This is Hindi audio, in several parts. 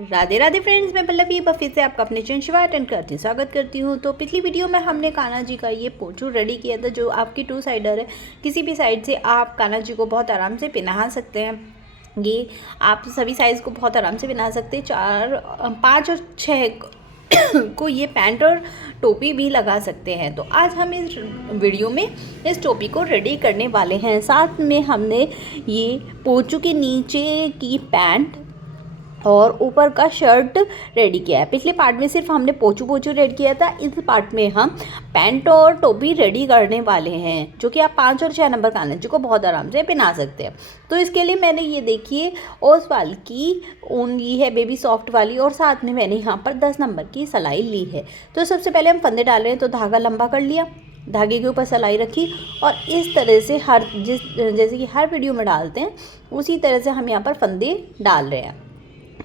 राधे राधे फ्रेंड्स, मैं पल्लवी फिर से आपका अपने चैनल शिवा अटेंड करती हूँ, स्वागत करती हूँ। तो पिछली वीडियो में हमने कान्हा जी का ये पोंचू रेडी किया था, जो आपकी टू साइडर है। किसी भी साइड से आप कान्हा जी को बहुत आराम से पहना सकते हैं। ये आप सभी साइज़ को बहुत आराम से पहना सकते हैं। 4, 5 और 6 को ये पैंट और टोपी भी लगा सकते हैं। तो आज हम इस वीडियो में इस टोपी को रेडी करने वाले हैं। साथ में हमने ये पोंचू के नीचे की पैंट और ऊपर का शर्ट रेडी किया है। पिछले पार्ट में सिर्फ हमने पोंचू रेडी किया था। इस पार्ट में हम पैंट और टोपी रेडी करने वाले हैं, जो कि आप 5 और 6 नंबर कान्हा जी को बहुत आराम से पहना सकते हैं। तो इसके लिए मैंने ये देखिए ओसवाल की ऊन ली है, बेबी सॉफ्ट वाली, और साथ में मैंने यहाँ पर 10 नंबर की सिलाई ली है। तो सबसे पहले हम फंदे डाल रहे हैं। तो धागा लंबा कर लिया, धागे के ऊपर सिलाई रखी, और इस तरह से जैसे कि हर वीडियो में डालते हैं उसी तरह से हम यहाँ पर फंदे डाल रहे हैं।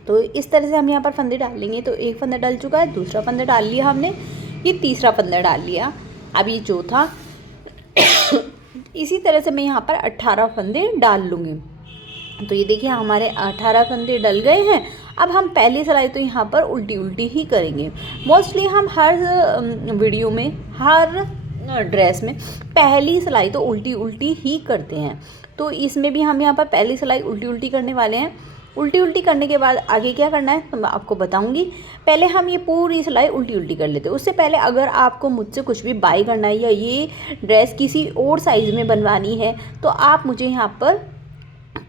तो इस तरह से हम यहाँ पर फंदे डाल लेंगे। तो एक फंदा डल चुका है, दूसरा फंदा डाल लिया हमने, ये तीसरा फंदा डाल लिया, अब ये चौथा। इसी तरह से मैं यहाँ पर 18 फंदे डाल लूँगी। तो ये देखिए हमारे 18 फंदे डल गए हैं। अब हम पहली सिलाई तो यहाँ पर उल्टी उल्टी ही करेंगे। मोस्टली हम हर वीडियो में, हर ड्रेस में पहली सिलाई तो उल्टी उल्टी ही करते हैं। तो इसमें भी हम यहाँ पर पहली सिलाई उल्टी उल्टी करने वाले हैं। उल्टी उल्टी करने के बाद आगे क्या करना है तो मैं आपको बताऊंगी। पहले हम ये पूरी सिलाई उल्टी उल्टी कर लेते हैं। उससे पहले अगर आपको मुझसे कुछ भी बाय करना है या ये ड्रेस किसी और साइज़ में बनवानी है तो आप मुझे यहाँ पर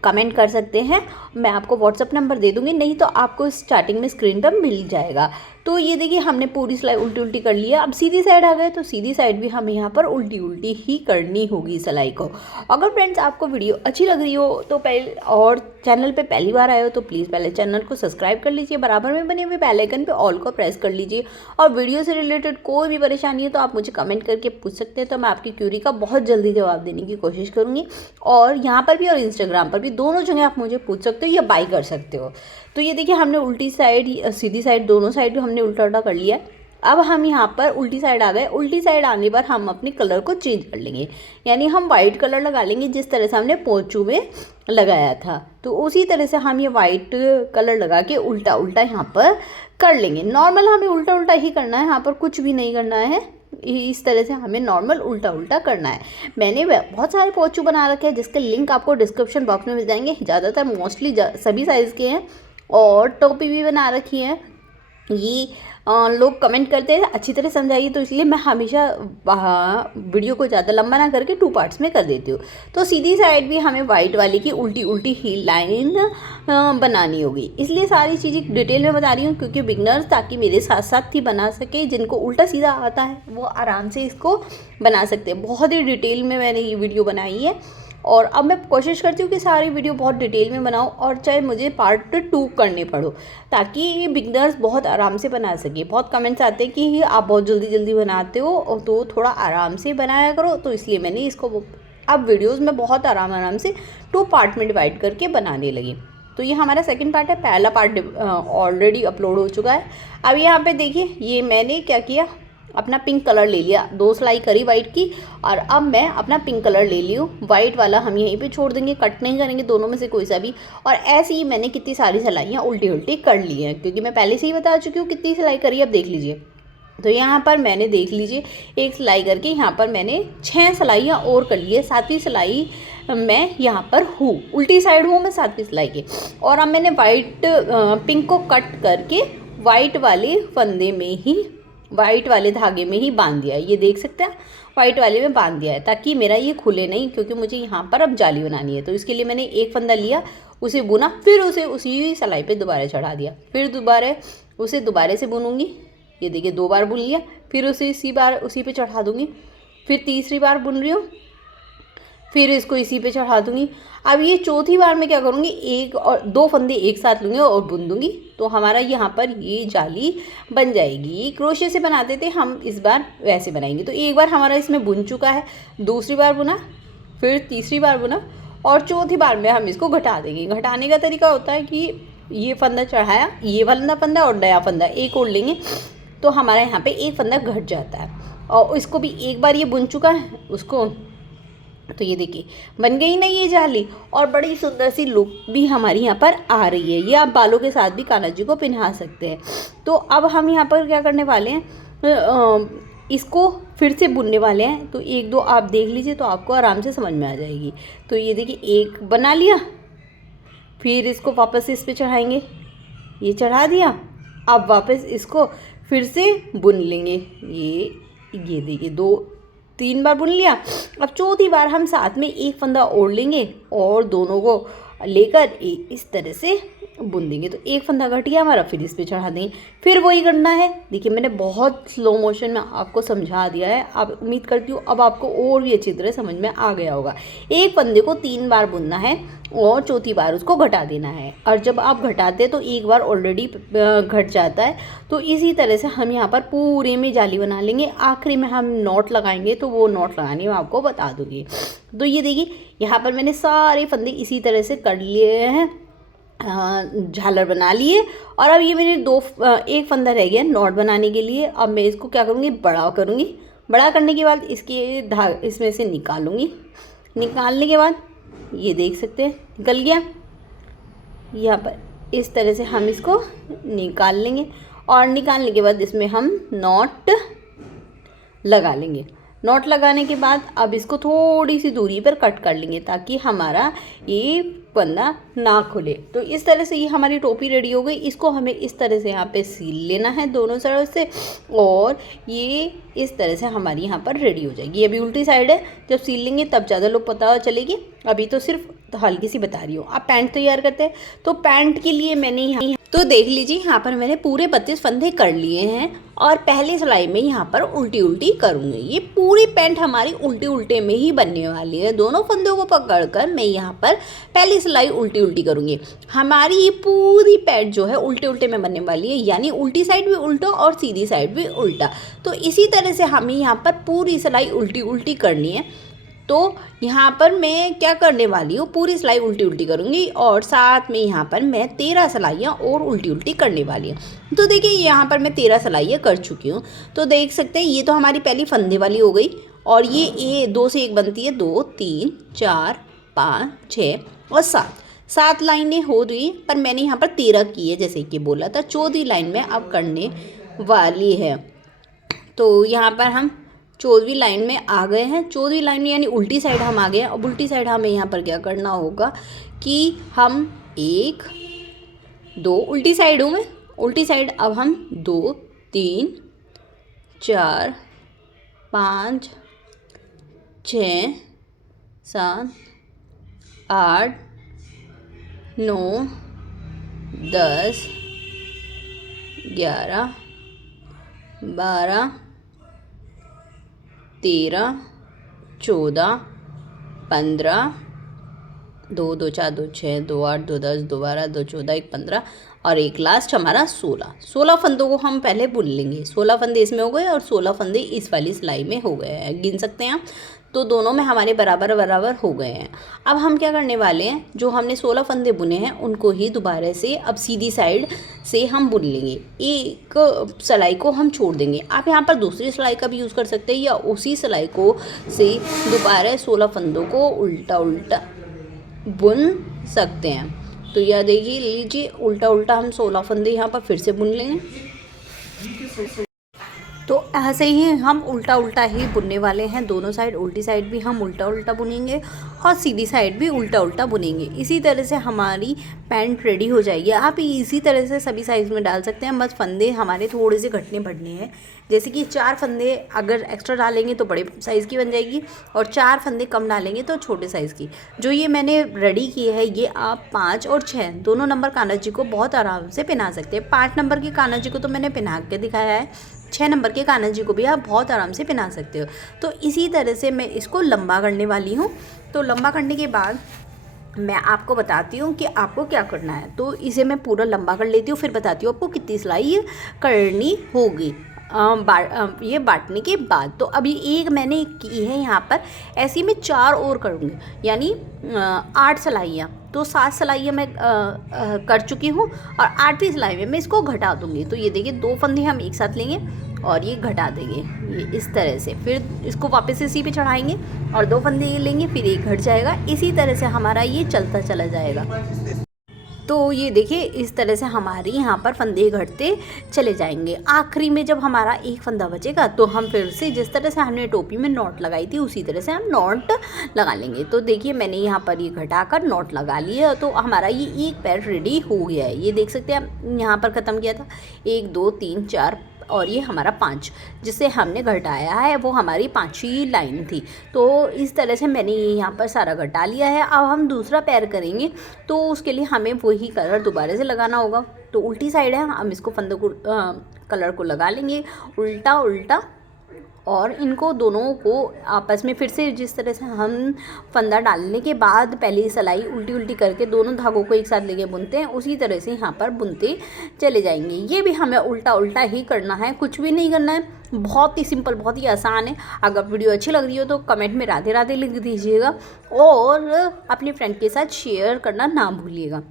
कमेंट कर सकते हैं। मैं आपको व्हाट्सअप नंबर दे दूँगी, नहीं तो आपको स्टार्टिंग में स्क्रीन पर मिल जाएगा। तो ये देखिए हमने पूरी सिलाई उल्टी उल्टी कर लिया। अब सीधी साइड आ गए, तो सीधी साइड भी हमें यहाँ पर उल्टी उल्टी ही करनी होगी सिलाई को। अगर फ्रेंड्स आपको वीडियो अच्छी लग रही हो तो पहले, और चैनल पे पहली बार आए हो तो प्लीज़ पहले चैनल को सब्सक्राइब कर लीजिए, बराबर में बने हुए बेल आइकन पे ऑल को प्रेस कर लीजिए। और वीडियो से रिलेटेड कोई भी परेशानी है तो आप मुझे कमेंट करके पूछ सकते हैं, तो मैं आपकी क्यूरी का बहुत जल्दी जवाब देने की कोशिश करूँगी। और यहाँ पर भी और इंस्टाग्राम पर भी, दोनों जगह आप मुझे पूछ सकते हो या बाय कर सकते हो। तो ये देखिए हमने उल्टी साइड सीधी साइड दोनों साइड हमने उल्टा उल्टा कर लिया। अब हम यहाँ पर उल्टी साइड आ गए। उल्टी साइड आने पर हम अपने कलर को चेंज कर लेंगे, यानी हम वाइट कलर लगा लेंगे जिस तरह से हमने पोंचू में लगाया था। तो उसी तरह से हम ये वाइट कलर लगा के उल्टा उल्टा यहाँ पर कर लेंगे। नॉर्मल हमें उल्टा उल्टा ही करना है, यहाँ पर कुछ भी नहीं करना है। इस तरह से हमें नॉर्मल उल्टा उल्टा करना है। मैंने बहुत सारे पोंचू बना रखे हैं जिसके लिंक आपको डिस्क्रिप्शन बॉक्स में मिल जाएंगे। ज़्यादातर मोस्टली सभी साइज़ के हैं, और टोपी भी बना रखी है। ये लोग कमेंट करते हैं अच्छी तरह समझाइए, तो इसलिए मैं हमेशा वीडियो को ज़्यादा लंबा ना करके 2 पार्ट्स में कर देती हूँ। तो सीधी साइड भी हमें वाइट वाली की उल्टी उल्टी ही लाइन बनानी होगी। इसलिए सारी चीज़ें डिटेल में बता रही हूँ क्योंकि बिगनर्स ताकि मेरे साथ साथ ही बना सके, जिनको उल्टा सीधा आता है वो आराम से इसको बना सकते हैं। बहुत ही डिटेल में मैंने ये वीडियो बनाई है, और अब मैं कोशिश करती हूँ कि सारी वीडियो बहुत डिटेल में बनाऊँ, और चाहे मुझे पार्ट 2 करने पड़ो, ताकि ये बिगनर्स बहुत आराम से बना सके। बहुत कमेंट्स आते हैं कि आप बहुत जल्दी जल्दी बनाते हो तो थोड़ा आराम से बनाया करो, तो इसलिए मैंने इसको अब वीडियोज़ में बहुत आराम से 2 पार्ट में डिवाइड करके बनाने लगी। तो ये हमारा सेकंड पार्ट है। पहला पार्ट ऑलरेडी अपलोड हो चुका है। अब यहाँ पे देखिए ये मैंने क्या किया, अपना पिंक कलर ले लिया, 2 सिलाई करी वाइट की, और अब मैं अपना पिंक कलर ले ली हूँ। वाइट वाला हम यहीं पे छोड़ देंगे, कट नहीं करेंगे दोनों में से कोई सा भी। और ऐसे ही मैंने कितनी सारी सिलाइयाँ उल्टी उल्टी कर ली हैं, क्योंकि मैं पहले से ही बता चुकी हूँ कितनी सिलाई करी। अब देख लीजिए, तो यहाँ पर मैंने देख लीजिए एक सिलाई करके यहाँ पर मैंने 6 सिलाइयाँ और कर ली है। 7वीं सिलाई मैं यहाँ पर हूँ, उल्टी साइड हूँ मैं 7वीं सिलाई के। और अब मैंने वाइट पिंक को कट करके वाइट वाले फंदे में ही, वाइट वाले धागे में ही बांध दिया है। ये देख सकते हैं वाइट वाले में बांध दिया है, ताकि मेरा ये खुले नहीं, क्योंकि मुझे यहाँ पर अब जाली बनानी है। तो इसके लिए मैंने एक फंदा लिया, उसे बुना, फिर उसे उसी सिलाई पे दोबारा चढ़ा दिया, फिर दोबारा उसे दोबारा से बुनूंगी। ये देखिए 2 बार बुन लिया, फिर उसे उसी पे चढ़ा दूँगी, फिर तीसरी बार बुन रही हूँ, फिर इसको इसी पे चढ़ा दूँगी। अब ये चौथी बार में क्या करूँगी, 1 और 2 फंदे एक साथ लूँगी और बुन दूँगी, तो हमारा यहाँ पर ये जाली बन जाएगी। ये क्रोशे से बनाते थे, हम इस बार वैसे बनाएंगे। तो एक बार हमारा इसमें बुन चुका है, दूसरी बार बुना, फिर तीसरी बार बुना, और चौथी बार में हम इसको घटा देंगे। घटाने का तरीका होता है कि ये फंदा चढ़ाया, ये वाला फंदा और नया फंदा एक और लेंगे, तो हमारा यहाँ पर एक फंदा घट जाता है। और इसको भी एक बार ये बुन चुका है, उसको तो ये देखिए बन गई ना ये जाली, और बड़ी सुंदर सी लुक भी हमारी यहाँ पर आ रही है। ये आप बालों के साथ भी कान्हा जी को पहना सकते हैं। तो अब हम यहाँ पर क्या करने वाले हैं, इसको फिर से बुनने वाले हैं। तो एक दो आप देख लीजिए तो आपको आराम से समझ में आ जाएगी। तो ये देखिए एक बना लिया, फिर इसको वापस इस पे चढ़ाएंगे, ये चढ़ा दिया। अब वापस इसको फिर से बुन लेंगे। ये देखिए 2-3 बार बुन लिया। अब चौथी बार हम साथ में एक फंदा ओढ़ लेंगे और दोनों को लेकर इस तरह से बुन देंगे। तो एक फंदा कट गया हमारा, फिर इस पे चढ़ा देंगे, फिर वही करना है। देखिए मैंने बहुत स्लो मोशन में आपको समझा दिया है। अब उम्मीद करती हूँ अब आपको और भी अच्छी तरह समझ में आ गया होगा। एक फंदे को 3 बार बुनना है और चौथी बार उसको घटा देना है। और जब आप घटाते हैं तो एक बार ऑलरेडी घट जाता है। तो इसी तरह से हम यहाँ पर पूरे में जाली बना लेंगे। आखिरी में हम नॉट लगाएंगे, तो वो नॉट लगाने में आपको बता दूँगी। तो ये देखिए यहाँ पर मैंने सारे फंदे इसी तरह से कर लिए हैं, झालर बना लिए। और अब ये मेरे एक फंदा रह गया नॉट बनाने के लिए। अब मैं इसको क्या करूँगी, बड़ा करूँगी। बड़ा करने के बाद इसमें से निकालूंगी। निकालने के बाद ये देख सकते हैं निकल गया। यहाँ पर इस तरह से हम इसको निकाल लेंगे और निकालने के बाद इसमें हम नॉट लगा लेंगे। नॉट लगाने के बाद अब इसको थोड़ी सी दूरी पर कट कर लेंगे ताकि हमारा ये फंदा ना खुले। तो इस तरह से ये हमारी टोपी रेडी हो गई। इसको हमें इस तरह से यहाँ पे सील लेना है दोनों साइड से, और ये इस तरह से हमारी यहाँ पर रेडी हो जाएगी। अभी उल्टी साइड है, जब सील लेंगे तब ज़्यादा लोग पता चलेगी। अभी तो सिर्फ हल्की सी बता रही हूँ। अब पैंट तैयार करते हैं। तो पैंट के लिए मैंने यहाँ तो देख लीजिए यहाँ पर मैंने पूरे 32 फंदे कर लिए हैं और पहली सिलाई में यहाँ पर उल्टी उल्टी करूँगी। ये पूरी पैंट हमारी उल्टी उल्टे में ही बनने वाली है। दोनों फंदों को पकड़कर मैं यहाँ पर पहली सिलाई उल्टी उल्टी करूँगी। हमारी ये पूरी पैंट जो है उल्टे उल्टे में बनने वाली है, यानी उल्टी साइड भी उल्टा और सीधी साइड भी उल्टा। तो इसी तरह से हमें यहाँ पर पूरी सिलाई उल्टी उल्टी करनी है। तो यहाँ पर मैं क्या करने वाली हूँ, पूरी सिलाई उल्टी उल्टी करूँगी और साथ में यहाँ पर मैं 13 सिलाइयाँ और उल्टी उल्टी करने वाली हूँ। तो देखिए यहाँ पर मैं 13 सिलाइयाँ कर चुकी हूँ। तो देख सकते हैं ये तो हमारी पहली फंदे वाली हो गई। और ये 2 से 1 बनती है, 2 3 4 5 6 और 7 लाइनें हो रही, पर मैंने यहाँ पर 13 की है जैसे कि बोला था। 14वीं लाइन में अब करने वाली है। तो यहाँ पर हम 14वीं लाइन में आ गए हैं। 14वीं लाइन में यानी उल्टी साइड हम आ गए हैं। अब उल्टी साइड हमें यहाँ पर क्या करना होगा कि हम 1 2 उल्टी साइड हूँ मैं, उल्टी साइड अब हम 2 3 4 5 6 7 8 9 10 11 12 13 14 15 2 2 4 2 6 2 8 2 10 2 12 2 14 1 15 और एक लास्ट हमारा 16 फंदों को हम पहले बुन लेंगे। 16 फंदे इसमें हो गए और 16 फंदे इस वाली सिलाई में हो गए हैं, गिन सकते हैं आप। तो दोनों में हमारे बराबर बराबर हो गए हैं। अब हम क्या करने वाले हैं, जो हमने 16 फंदे बुने हैं उनको ही दोबारा से अब सीधी साइड से हम बुन लेंगे। एक सिलाई को हम छोड़ देंगे। आप यहाँ पर दूसरी सिलाई का भी यूज़ कर सकते हैं या उसी सिलाई को से दोबारा 16 फंदों को उल्टा उल्टा बुन सकते हैं। तो यह देखिए लीजिए उल्टा उल्टा हम 16 फंदे यहाँ पर फिर से बुन लेंगे। तो ऐसे ही हम उल्टा उल्टा ही बुनने वाले हैं। दोनों साइड, उल्टी साइड भी हम उल्टा उल्टा बुनेंगे और सीधी साइड भी उल्टा उल्टा बुनेंगे। इसी तरह से हमारी पैंट रेडी हो जाएगी। आप इसी तरह से सभी साइज़ में डाल सकते हैं, बस फंदे हमारे थोड़े से घटने बढ़ने हैं। जैसे कि 4 फंदे अगर एक्स्ट्रा डालेंगे तो बड़े साइज़ की बन जाएगी और 4 फंदे कम डालेंगे तो छोटे साइज़ की। जो ये मैंने रेडी की है ये आप 5 और 6 दोनों नंबर कान्हा जी को बहुत आराम से पहना सकते हैं। 5 नंबर के कान्हा जी को तो मैंने पहना के दिखाया है, 6 नंबर के कान्हा जी को भी आप बहुत आराम से पहना सकते हो। तो इसी तरह से मैं इसको लंबा करने वाली हूँ। तो लंबा करने के बाद मैं आपको बताती हूँ कि आपको क्या करना है। तो इसे मैं पूरा लंबा कर लेती हूँ, फिर बताती हूँ आपको कितनी सिलाई करनी होगी ये बांटने के बाद। तो अभी एक मैंने की है यहाँ पर, ऐसी मैं 4 और करूँगी यानी 8 सिलाइयाँ। तो 7 सिलाइयाँ मैं कर चुकी हूँ और 8वीं सिलाई में मैं इसको घटा दूँगी। तो ये देखिए 2 फंदे हम एक साथ लेंगे और ये घटा देंगे ये इस तरह से। फिर इसको वापस इसी पे चढ़ाएंगे और 2 फंदे लेंगे, फिर एक घट जाएगा। इसी तरह से हमारा ये चलता चला जाएगा। तो ये देखिए इस तरह से हमारे यहाँ पर फंदे घटते चले जाएंगे। आखिरी में जब हमारा एक फंदा बचेगा तो हम फिर से जिस तरह से हमने टोपी में नॉट लगाई थी उसी तरह से हम नॉट लगा लेंगे। तो देखिए मैंने यहाँ पर ये घटाकर नॉट लगा लिया, तो हमारा ये एक पैर रेडी हो गया है। ये देख सकते हैं हम यहाँ पर ख़त्म किया था 1 2 3 4 और ये हमारा 5 जिसे हमने घटाया है वो हमारी 5वीं लाइन थी। तो इस तरह से मैंने ये यहाँ पर सारा घटा लिया है। अब हम दूसरा पैर करेंगे तो उसके लिए हमें वही कलर दोबारा से लगाना होगा। तो उल्टी साइड है, हम इसको फंदे को कलर को लगा लेंगे उल्टा उल्टा, और इनको दोनों को आपस में फिर से जिस तरह से हम फंदा डालने के बाद पहली सिलाई उल्टी उल्टी करके दोनों धागों को एक साथ लेके बुनते हैं, उसी तरह से यहाँ पर बुनते चले जाएंगे। ये भी हमें उल्टा उल्टा ही करना है, कुछ भी नहीं करना है। बहुत ही सिंपल, बहुत ही आसान है। अगर वीडियो अच्छी लग रही हो तो कमेंट में राधे राधे लिख दीजिएगा और अपने फ्रेंड के साथ शेयर करना ना भूलिएगा।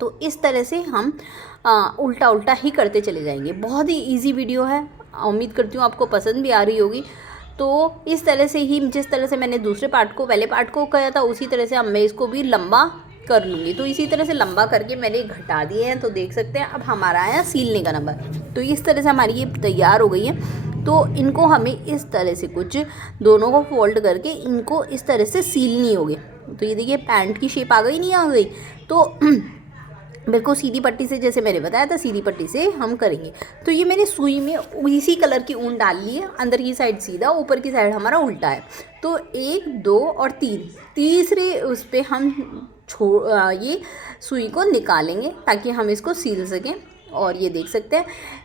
तो इस तरह से हम उल्टा उल्टा ही करते चले जाएंगे। बहुत ही इजी वीडियो है, उम्मीद करती हूँ आपको पसंद भी आ रही होगी। तो इस तरह से ही जिस तरह से मैंने दूसरे पार्ट को पहले पार्ट को किया था उसी तरह से अब मैं इसको भी लंबा कर लूँगी। तो इसी तरह से लंबा करके मैंने घटा दिए हैं। तो देख सकते हैं अब हमारा आया सीलने का नंबर। तो इस तरह से हमारी ये तैयार हो गई है। तो इनको हमें इस तरह से कुछ दोनों को फोल्ड करके इनको इस तरह से सीलनी होगी। तो ये देखिए पैंट की शेप आ गई, नहीं आ गई? तो बिल्कुल सीधी पट्टी से, जैसे मैंने बताया था सीधी पट्टी से हम करेंगे। तो ये मैंने सुई में इसी कलर की ऊन डाल ली है। अंदर की साइड सीधा, ऊपर की साइड हमारा उल्टा है। तो 1 2 और 3 तीसरे उस पर हम ये सुई को निकालेंगे ताकि हम इसको सील सकें। और ये देख सकते हैं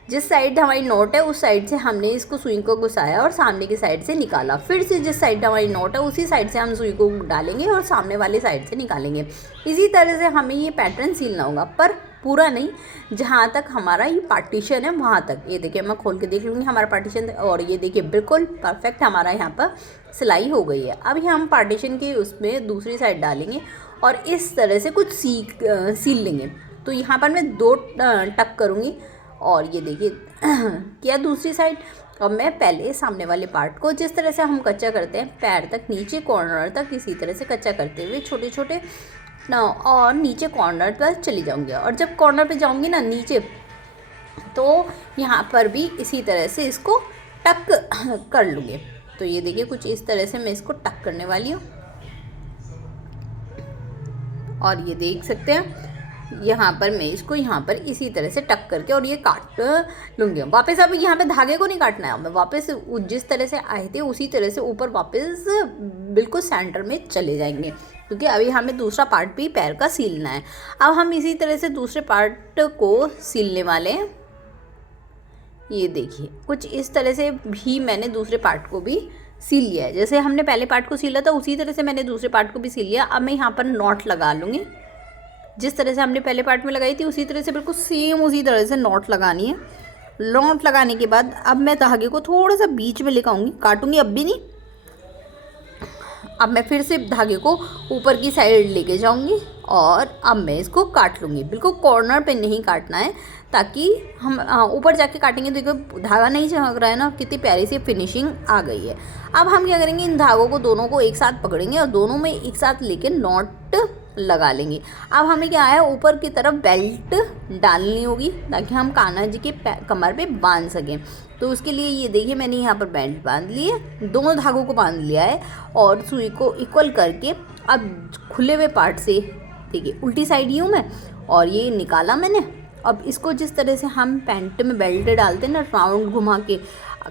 जिस साइड हमारी नोट है उस साइड से हमने इसको सुई को घुसाया और सामने की साइड से निकाला। फिर से जिस साइड हमारी नोट है उसी साइड से हम सुई को डालेंगे और सामने वाले साइड से निकालेंगे। इसी तरह से हमें ये पैटर्न सीलना होगा, पर पूरा नहीं, जहाँ तक हमारा ये पार्टीशन है वहाँ तक। ये देखिए मैं खोल के देख लूँगी हमारा पार्टीशन, और ये देखिए बिल्कुल परफेक्ट हमारा यहाँ पर सिलाई हो गई है। अभी हम पार्टीशन के उसमें दूसरी साइड डालेंगे और इस तरह से कुछ सील लेंगे। तो यहाँ पर मैं 2 टक करूँगी और ये देखिए किया दूसरी साइड। अब मैं पहले सामने वाले पार्ट को जिस तरह से हम कच्चा करते हैं पैर तक नीचे कॉर्नर तक इसी तरह से कच्चा करते हुए छोटे छोटे और नीचे कॉर्नर पर चली जाऊँगी। और जब कॉर्नर पे जाऊँगी ना नीचे, तो यहाँ पर भी इसी तरह से इसको टक कर लूँगी। तो ये देखिए कुछ इस तरह से मैं इसको टक करने वाली हूँ और ये देख सकते हैं यहाँ पर मैं इसको यहाँ पर इसी तरह से टक करके और ये काट लूँगी। वापस अब यहाँ पे धागे को नहीं काटना है, मैं वापस जिस तरह से आए थे उसी तरह से ऊपर वापस बिल्कुल सेंटर में चले जाएंगे, क्योंकि अभी हमें दूसरा पार्ट भी पैर का सीलना है। अब हम इसी तरह से दूसरे पार्ट को सीलने वाले हैं। ये देखिए कुछ इस तरह से भी मैंने दूसरे पार्ट को भी सील लिया है। जैसे हमने पहले पार्ट को सीला था उसी तरह से मैंने दूसरे पार्ट को भी सील लिया। अब मैं यहाँ पर नॉट लगा लूँगी, जिस तरह से हमने पहले पार्ट में लगाई थी उसी तरह से बिल्कुल सेम उसी तरह से नॉट लगानी है। नॉट लगाने के बाद अब मैं धागे को थोड़ा सा बीच में लेकर आऊँगी, काटूँगी अब भी नहीं। अब मैं फिर से धागे को ऊपर की साइड लेके जाऊँगी और अब मैं इसको काट लूँगी। बिल्कुल कॉर्नर पे नहीं काटना है, ताकि हम ऊपर जाके काटेंगे। देखो धागा नहीं चमक रहा है ना, कितनी प्यारी सी फिनिशिंग आ गई है। अब हम क्या करेंगे, इन धागों को दोनों को एक साथ पकड़ेंगे और दोनों में एक साथ लेके नॉट लगा लेंगे। अब हमें क्या है, ऊपर की तरफ बेल्ट डालनी होगी ताकि हम कान्हा जी के कमर पे बांध सकें। तो उसके लिए ये देखिए मैंने यहाँ पर बेल्ट बांध ली है, दोनों धागों को बांध लिया है और सुई को इक्वल करके अब खुले हुए पार्ट से देखिए उल्टी साइड ही हूँ मैं और ये निकाला मैंने। अब इसको जिस तरह से हम पैंट में बेल्ट डालते हैं ना, राउंड घुमा के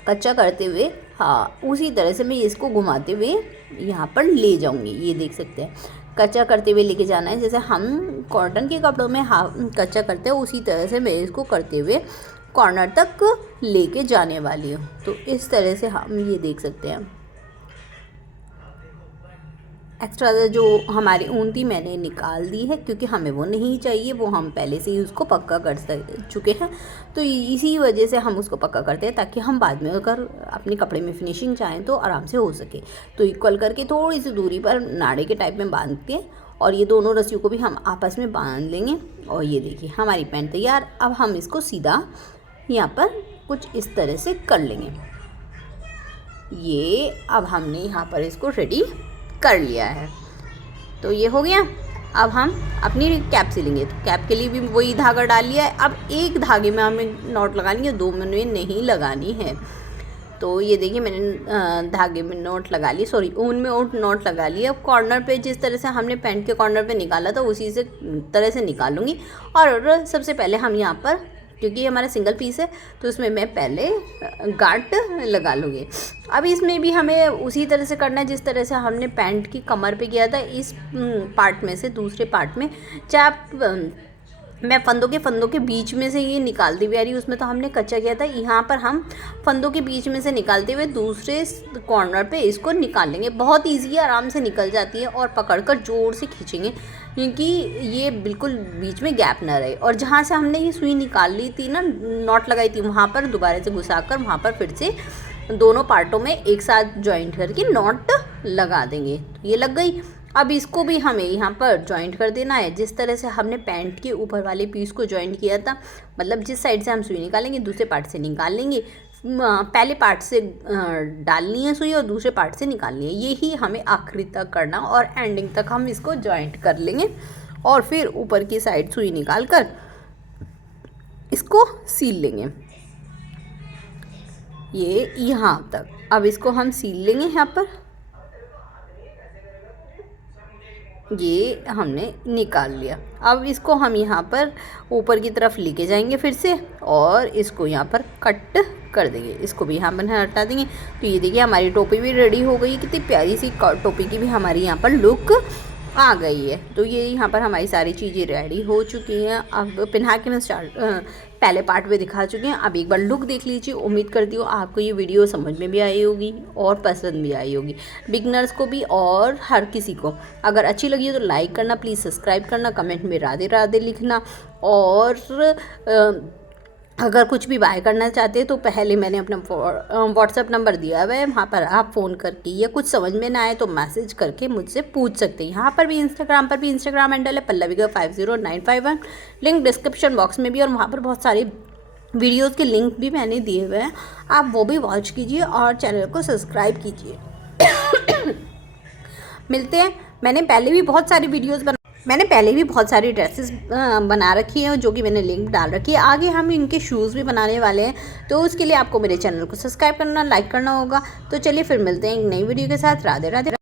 कच्चा करते हुए, हाँ उसी तरह से मैं इसको घुमाते हुए यहाँ पर ले जाऊँगी। ये देख सकते हैं कच्चा करते हुए लेके जाना है, जैसे हम कॉटन के कपड़ों में कच्चा करते हैं उसी तरह से मैं इसको करते हुए कॉर्नर तक लेके जाने वाली हूँ। तो इस तरह से हम ये देख सकते हैं एक्स्ट्रा जो हमारी ऊन थी मैंने निकाल दी है, क्योंकि हमें वो नहीं चाहिए, वो हम पहले से ही उसको पक्का कर चुके हैं। तो इसी वजह से हम उसको पक्का करते हैं ताकि हम बाद में अगर अपने कपड़े में फिनिशिंग चाहें तो आराम से हो सके। तो इक्वल करके थोड़ी सी दूरी पर नाड़े के टाइप में बांध के और ये दोनों रस्सियों को भी हम आपस में बांध लेंगे। और ये देखिए हमारी पैंट तैयार। अब हम इसको सीधा यहाँ पर कुछ इस तरह से कर लेंगे। ये अब हमने यहाँ पर इसको रेडी कर लिया है। तो ये हो गया। अब हम अपनी कैप सिलेंगे। तो कैप के लिए भी वही धागा डाल लिया है। अब एक धागे में हमें नॉट लगानी है, 2 में नहीं लगानी है। तो ये देखिए मैंने धागे में नॉट लगा ली, सॉरी ऊन में नॉट लगा लिया। अब कॉर्नर पे जिस तरह से हमने पैंट के कॉर्नर पे निकाला था उसी से तरह से निकालूंगी। और सबसे पहले हम यहाँ पर, क्योंकि ये हमारा सिंगल पीस है तो इसमें मैं पहले गांठ लगा लूँगी। अब इसमें भी हमें उसी तरह से करना है जिस तरह से हमने पैंट की कमर पे किया था। इस पार्ट में से दूसरे पार्ट में, चाहे आप मैं फंदों के बीच में से ये निकालती हुई आ रही, उसमें तो हमने कच्चा किया था। यहाँ पर हम फंदों के बीच में से निकालते हुए दूसरे कॉर्नर पे इसको निकाल लेंगे। बहुत ईजी है, आराम से निकल जाती है। और पकड़कर जोर से खींचेंगे क्योंकि ये बिल्कुल बीच में गैप ना रहे। और जहाँ से हमने ये सुई निकाल ली थी ना, नॉट लगाई थी, वहाँ पर दोबारा से घुसाकर वहाँ पर फिर से दोनों पार्टों में एक साथ जॉइंट करके नॉट लगा देंगे। तो ये लग गई। अब इसको भी हमें यहाँ पर जॉइंट कर देना है जिस तरह से हमने पैंट के ऊपर वाले पीस को जॉइंट किया था। मतलब जिस साइड से हम सुई निकालेंगे दूसरे पार्ट से निकाल लेंगे। पहले पार्ट से डालनी है सुई और दूसरे पार्ट से निकालनी है। यही हमें आखिरी तक करना और एंडिंग तक हम इसको जॉइंट कर लेंगे। और फिर ऊपर की साइड सुई निकाल कर इसको सील लेंगे, ये यहाँ तक। अब इसको हम सील लेंगे। यहाँ पर ये हमने निकाल लिया। अब इसको हम यहाँ पर ऊपर की तरफ लेके जाएंगे फिर से और इसको यहाँ पर कट कर देंगे। इसको भी यहाँ पर हटा देंगे। तो ये देखिए हमारी टोपी भी रेडी हो गई। कितनी प्यारी सी टोपी की भी हमारी यहाँ पर लुक आ गई है। तो ये यहाँ पर हमारी सारी चीज़ें रेडी हो चुकी हैं। अब पहना के मैं पहले पार्ट में दिखा चुके हैं। अब एक बार लुक देख लीजिए। उम्मीद करती हूँ आपको ये वीडियो समझ में भी आई होगी और पसंद भी आई होगी, बिगनर्स को भी और हर किसी को। अगर अच्छी लगी हो तो लाइक करना, प्लीज़ सब्सक्राइब करना, कमेंट में राधे राधे लिखना। और अगर कुछ भी बाय करना चाहते हैं तो पहले मैंने अपना व्हाट्सएप नंबर दिया हुआ है, वहाँ पर आप फ़ोन करके या कुछ समझ में ना आए तो मैसेज करके मुझसे पूछ सकते हैं। यहाँ पर भी इंस्टाग्राम हैंडल है पल्लविका 50951, लिंक डिस्क्रिप्शन बॉक्स में भी। और वहाँ पर बहुत सारे वीडियोज़ के लिंक भी मैंने दिए हुए हैं, आप वो भी वॉच कीजिए और चैनल को सब्सक्राइब कीजिए। मिलते हैं। मैंने पहले भी बहुत सारी ड्रेसेस बना रखी हैं जो कि मैंने लिंक डाल रखी है। आगे हम इनके शूज़ भी बनाने वाले हैं, तो उसके लिए आपको मेरे चैनल को सब्सक्राइब करना, लाइक करना होगा। तो चलिए फिर मिलते हैं एक नई वीडियो के साथ। राधे राधे।